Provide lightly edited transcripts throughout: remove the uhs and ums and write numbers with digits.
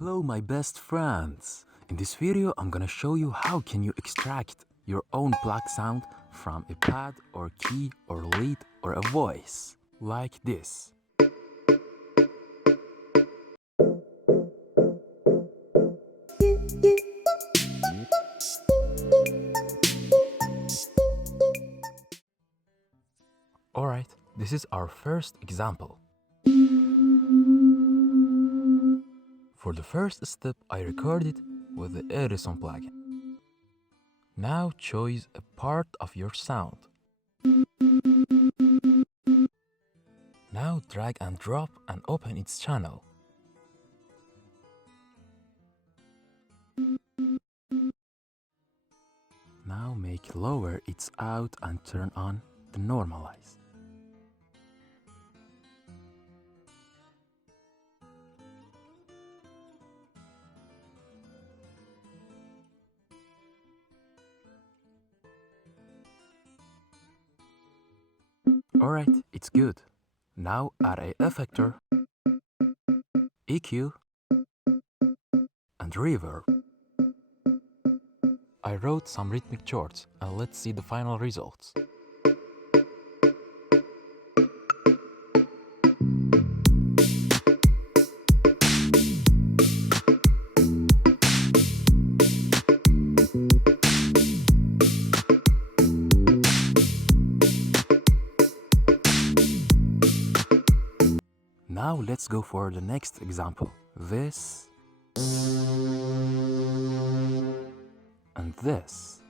Hello my best friends! In this video I'm gonna show you how can you extract your own pluck sound from a pad or key or lead or a voice. Like this. Alright, this is our first example. For the first step, I recorded with the Edison plugin. Now choose a part of your sound. Now drag and drop and open its channel. Now make lower its out and turn on the normalize. Alright, it's good. Now add a effector, EQ, and reverb. I wrote some rhythmic chords and let's see the final results. Now let's go for the next example. This and this.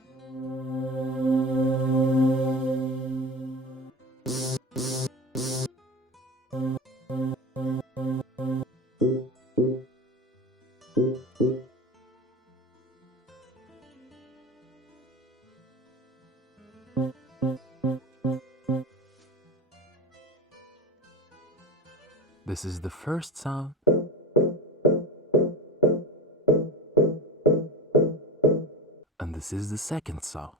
This is the first sound. And this is the second sound.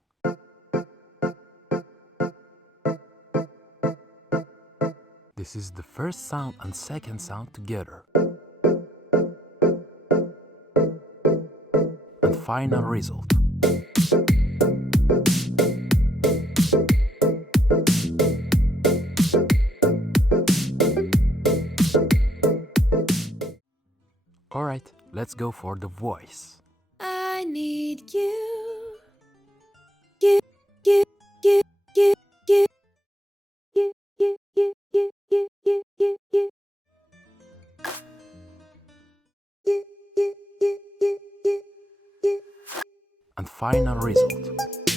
This is the first sound and second sound together. And final result. Alright, let's go for the voice. I need you. And final result.